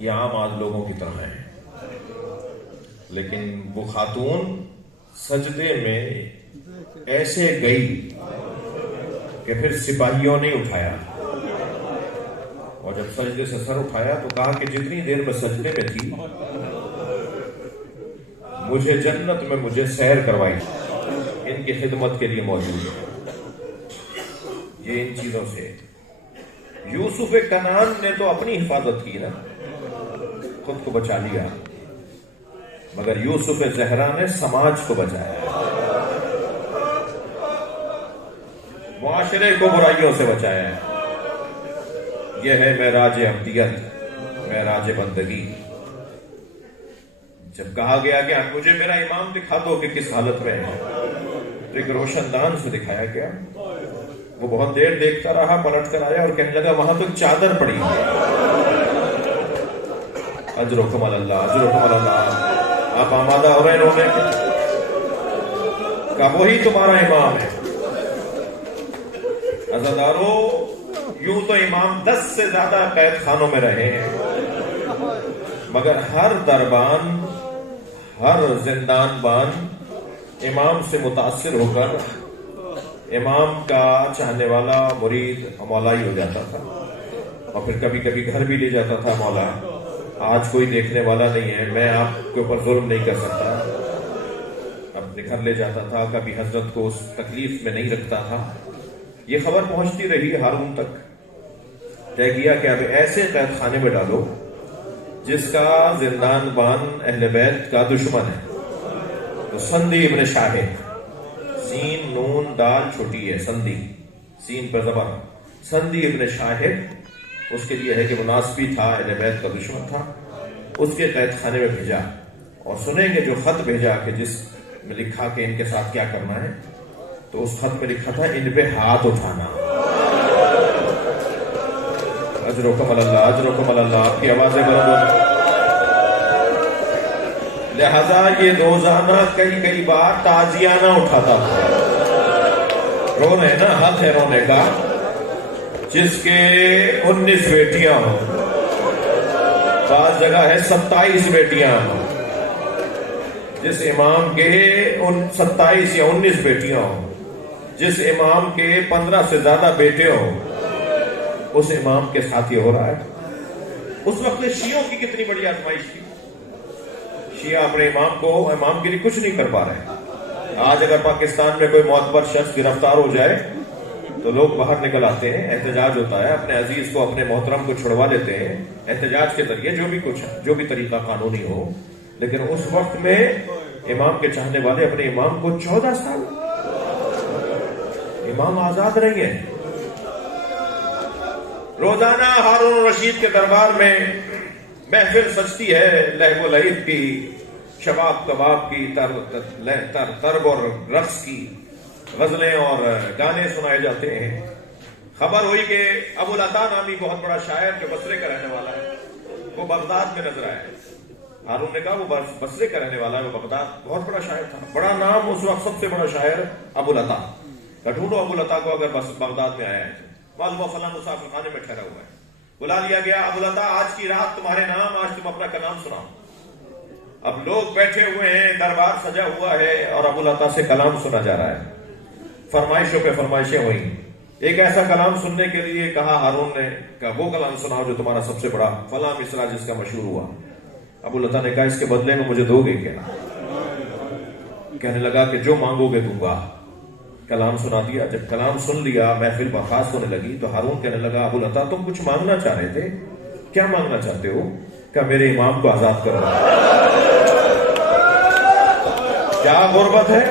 یہ عام آج لوگوں کی طرح ہیں، لیکن وہ خاتون سجدے میں ایسے گئی کہ پھر سپاہیوں نے اٹھایا، اور جب سجدے سے سر اٹھایا تو کہا کہ جتنی دیر میں سجدے میں تھی مجھے جنت میں مجھے سیر کروائی، ان کی خدمت کے لیے موجود ہے۔ یہ ان چیزوں سے یوسف کنعان نے تو اپنی حفاظت کی نا، خود کو بچا لیا، مگر یوسف زہرا نے سماج کو بچایا، معاشرے کو برائیوں سے بچایا۔ یہ ہے معراج عبدیت، معراج بندگی۔ جب کہا گیا کہ مجھے میرا امام دکھا دو کہ کس حالت میں ہے، تو ایک روشن دان سے دکھایا گیا۔ وہ بہت دیر دیکھتا رہا، پلٹ کر آیا اور کہنے لگا وہاں تو چادر پڑی ہے۔ اجرکم اللہ، اجرکم اللہ، آپ آمادہ ہو رہے رونے کے؟ کہا وہی تمہارا امام ہے۔ عزادارو، یوں تو امام 10 سے زیادہ قید خانوں میں رہے ہیں، مگر ہر دربان، ہر زندان بان امام سے متاثر ہو کر امام کا چاہنے والا مرید مولائی ہو جاتا تھا، اور پھر کبھی کبھی گھر بھی لے جاتا تھا مولا، آج کوئی دیکھنے والا نہیں ہے، میں آپ کے اوپر ظلم نہیں کر سکتا، اپنے گھر لے جاتا تھا، کبھی حضرت کو اس تکلیف میں نہیں رکھتا تھا۔ یہ خبر پہنچتی رہی ہارون تک، طے کیا کہ اب ایسے قید خانے میں ڈالو جس کا زندان بان اہل بیت کا دشمن ہے۔ تو سندی ابن شاہد، سین نون دال چھوٹی ہے، سندی، سین پر زبر، سندی ابن شاہد، اس کے لیے ہے کہ مناسبی تھا، اہل بیت کا دشمن تھا، اس کے قید خانے میں بھیجا۔ اور سنیں گے جو خط بھیجا کہ جس میں لکھا کہ ان کے ساتھ کیا کرنا ہے، تو اس خط میں لکھا تھا ان پہ ہاتھ اٹھانا۔ اجرکم اللہ، اجرکم اللہ، آپ کی آوازیں بلند ہو۔ لہذا یہ روزانہ کئی بار تعزیانہ اٹھاتا تھا۔ رونے نا، حق ہے رونے کا، جس کے 19 بیٹیاں ہوں، بعض جگہ ہے 27 بیٹیاں ہوں، جس امام کے 27 یا 19 بیٹیاں ہوں، جس امام کے 15 سے زیادہ بیٹے ہوں، اس امام کے ساتھ یہ ہو رہا ہے۔ اس وقت شیعوں کی کتنی بڑی آزمائش تھی، شیعہ اپنے امام کے لیے کچھ نہیں کر پا رہے۔ آج اگر پاکستان میں کوئی معتبر شخص گرفتار ہو جائے تو لوگ باہر نکل آتے ہیں، احتجاج ہوتا ہے، اپنے عزیز کو، اپنے محترم کو چھڑوا لیتے ہیں احتجاج کے ذریعے، جو بھی طریقہ قانونی ہو۔ لیکن اس وقت میں امام کے چاہنے والے اپنے امام کو 14 سال، امام آزاد نہیں ہے۔ روزانہ ہارون رشید کے دربار میں محفل سجتی ہے، لہو و لعب کی، شباب کباب کی، طرب اور رقص کی، غزلیں اور گانے سنائے جاتے ہیں۔ خبر ہوئی کہ ابو العطا نامی بہت بڑا شاعر جو بصرے کا رہنے والا ہے، وہ بغداد میں نظر آیا۔ ہارون نے کہا وہ بصرے کا رہنے والا ہے، وہ بغداد بہت بڑا شاعر تھا، بڑا نام، اس وقت سب سے بڑا شاعر ابو العطا کا، ڈھونڈو ابو العطا کو اگر بغداد میں آیا ہے تو۔ معلوم فلاں مسافر خانے میں ٹھہرا ہوا ہے۔ بلا لیا گیا، ابو العطا آج کی رات تمہارے نام، آج تم اپنا کلام سناؤ۔ اب لوگ بیٹھے ہوئے ہیں، دربار سجا ہوا ہے، اور ابو العطا سے کلام سنا جا رہا ہے۔ فرمائشوں پہ فرمائشیں ہوئیں۔ ایک ایسا کلام سننے کے لیے کہا ہارون نے، کہا وہ کلام سناؤ جو تمہارا سب سے بڑا فلاں مصرع جس کا مشہور ہوا۔ ابو العطا نے کہا اس کے بدلے میں مجھے دو گے کیا؟ کہنے لگا کہ جو مانگو گے دوں گا۔ کلام سنا دیا۔ جب کلام سن لیا، محفل برخاست ہونے لگی، تو ہارون کہنے لگا ابو العطا تم کچھ مانگنا چاہ رہے تھے، کیا مانگنا چاہتے ہو؟ کہ میرے امام کو آزاد کرو۔ کیا غربت ہے؟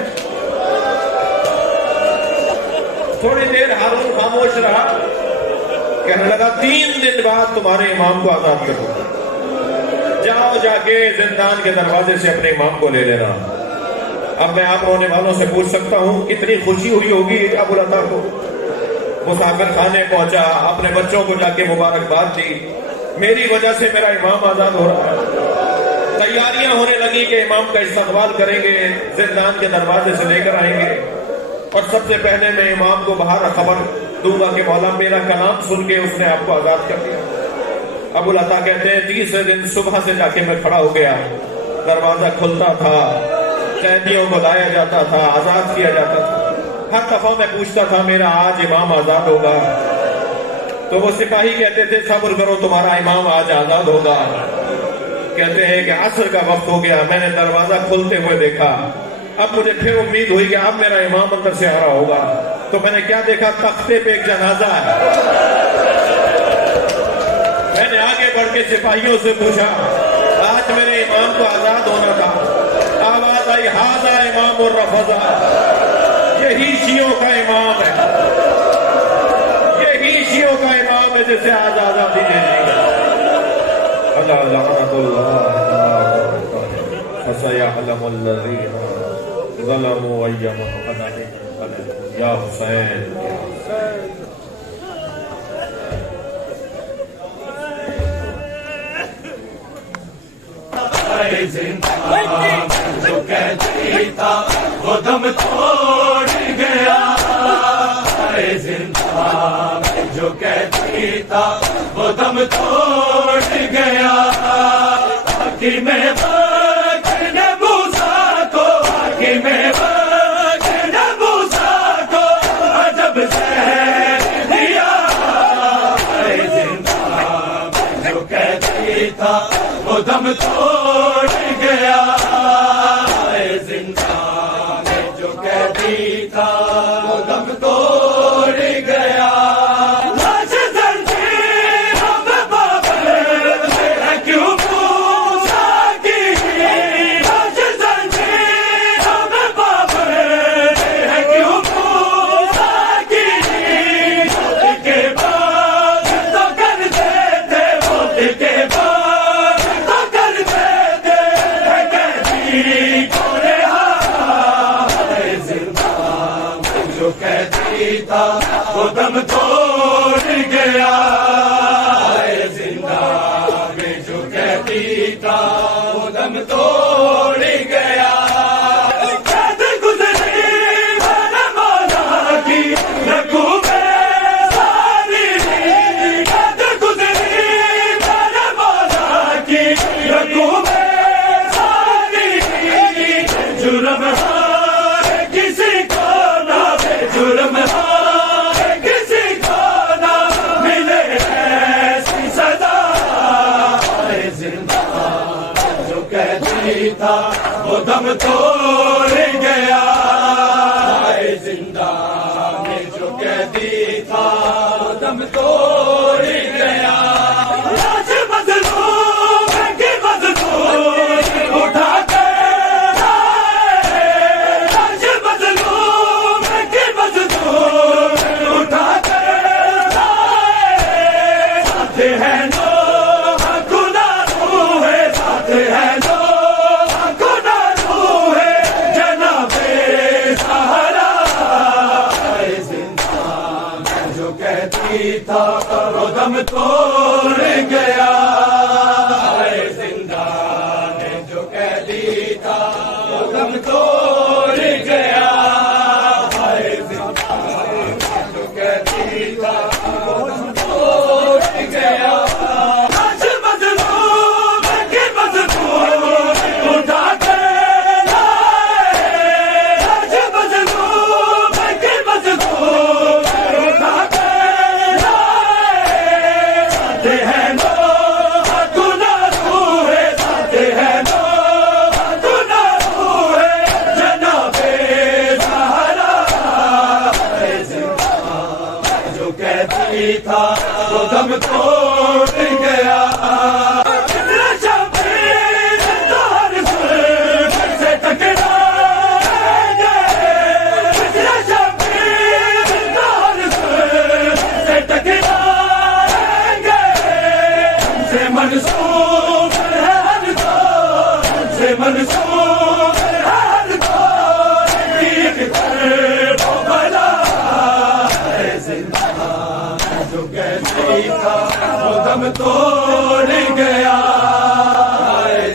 تھوڑی دیر ہارون خاموش رہا، کہنے لگا 3 دن بعد تمہارے امام کو آزاد کرو، جاؤ جا کے زندان کے دروازے سے اپنے امام کو لے لینا۔ اب میں آپ رونے والوں سے پوچھ سکتا ہوں کتنی خوشی ہوئی ہوگی ابو العطا کو۔ مسافر خانے پہنچا، اپنے بچوں کو جا کے مبارکباد دی، میری وجہ سے میرا امام آزاد ہو رہا ہے۔ تیاریاں ہونے لگی کہ امام کا استقبال کریں گے، زندان کے دروازے سے لے کر آئیں گے، اور سب سے پہلے میں امام کو باہر خبر دوں گا کہ مولا میرا کلام سن کے اس نے آپ کو آزاد کر دیا۔ ابو العطا کہتے ہیں تیسرے دن صبح سے جا کے میں کھڑا ہو گیا، دروازہ کھلتا تھا، قیدیوں کو لایا جاتا تھا، آزاد کیا جاتا تھا۔ ہر دفعہ میں پوچھتا تھا میرا آج امام آزاد ہوگا، تو وہ سپاہی کہتے تھے صبر کرو تمہارا امام آج آزاد ہوگا۔ کہتے ہیں کہ عصر کا وقت ہو گیا، میں نے دروازہ کھلتے ہوئے دیکھا، اب مجھے پھر امید ہوئی کہ اب میرا امام اندر سے آ رہا ہوگا، تو میں نے کیا دیکھا؟ تختے پہ ایک جنازہ ہے۔ میں نے آگے بڑھ کے سپاہیوں سے پوچھا آج میرے امام کو آزاد ہونا تھا، آواز آئی ہاذا امام الرفضا، یہی شیعوں کا امام ہے، یہی شیعوں کا امام ہے جسے آج آزادی دے دی گئی۔ اللہ لعنت اللہ فسيعلم الذين ظلموا أي منقلب ينقلبون۔ یا حسین جو کہتی تھا وہ دم توڑ گیا، زندہ جو کہتی تھا وہ دم توڑ گیا، آخر میں وقت نے موسیٰ کو، آخر میں وقت نے موسیٰ کو عجب زہر دیا، زندہ جو کہتی تھا وہ دم توڑ گیا، زندہ جو کہتی تھا وہ دم توڑ گیا۔ لاش زنجیر ہم بابر ہے کیوں موسیٰ کی، لاش زنجیر ہم بابر ہے کیوں موسیٰ کی، موت کے بعد تو کرتے تھے، موت کے بعد تو کرتے تھے قیدی کو رہا، زندہ جو کہتی تھا وہ دم توڑ گیا، زندہ میں جو کہتی تھا وہ دم توڑ گیا۔ قید گزری میں مولا کی رگوں میں ساری، قید گزری میں مولا کی رگوں میں ساری، جرم ہے کسی کو نہ بے جرم ہے کسی کو نہ ملے ایسی سزا، زندہ جو کہتی تھا وہ دم توڑ گیا، زندہ میں جو کہتی تھا وہ دم توڑ گیا۔ لاش مظلوم کی مظلوم اٹھا کے لائے، لاش مظلوم کی مظلوم اٹھا کے لائے، ساتھ ہے نوح گناہ روح ہے، ساتھ ہے نوح گناہ روح ہے، جناب سہرا، زندہ جو کہتی تھا وہ دم توڑ گیا، زندہ جو کہتی تھا وہ دم توڑ گیا، زندہ جو کہتی تھا وہ دم توڑ گیا۔ لاش مظلوم کی مظلوم اٹھا کے لائے، لاش مظلوم کی مظلوم اٹھا کے لائے، ساتھ ہے نوح گناہ روح ہے، ساتھ ہے نوح گناہ روح ہے، جناب سہرا، زندہ جو کہتی تھا وہ دم توڑ گیا۔ اتنا شبیر تو ہر سر سے ٹکرائیں گے، اتنا شبیر تو ہر سر سے ٹکرائیں گے، ہم سے منسوب ہے ہر دور، ہم سے منسوب ہے ہر دور، ایک طرف وہ بھلا، زندہ جو کہتی تھا وہ دم توڑ گیا،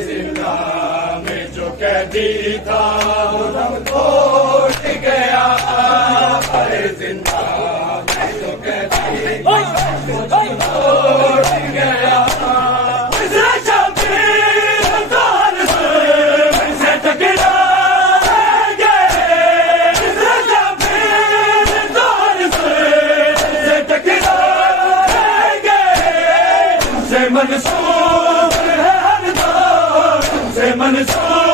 زندہ میں جو کہتی تھا وہ دم توڑ گیا، زندہ میں جو کہتی تھا وہ دم توڑ گیا۔ سے منصور